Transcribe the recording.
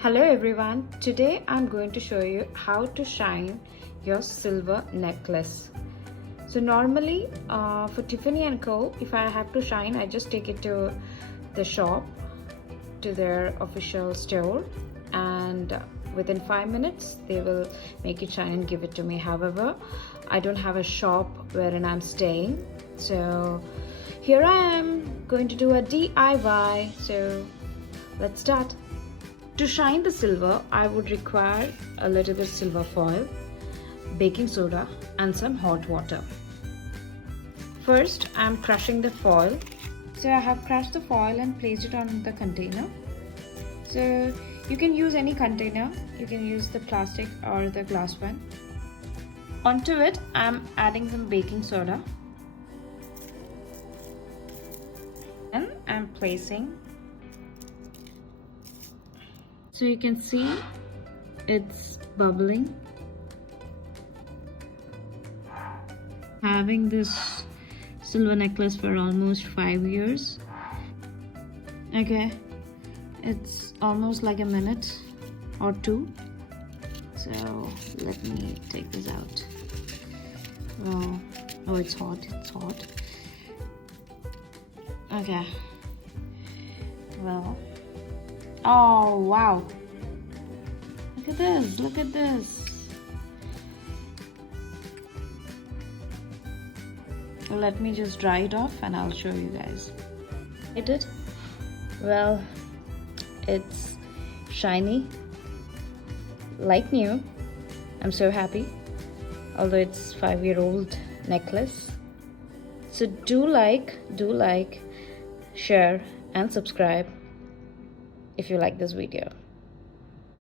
Hello everyone, today I'm going to show you how to shine your silver necklace. So normally for Tiffany Co, if I have to shine, I just take it to the shop, to their official store, and within 5 minutes they will make it shine and give it to me. However, I don't have a shop wherein I'm staying, so here I am going to do a DIY. So let's start. To shine the silver, I would require a little bit silver foil, baking soda and some hot water. First, I'm crushing the foil. So I have crushed the foil and placed it on the container. So you can use any container. You can use the plastic or the glass one. Onto it, I'm adding some baking soda. And I'm placing. So you can see it's bubbling. Having this silver necklace for almost 5 years. Okay, it's almost like a minute or two. So let me take this out. Oh, it's hot, it's hot. Okay, well. Oh wow, look at this, look at this. Let me just dry it off and I'll show you guys. Well, it's shiny like new. I'm so happy, although it's 5-year-old necklace. So do like, share and subscribe if you like this video.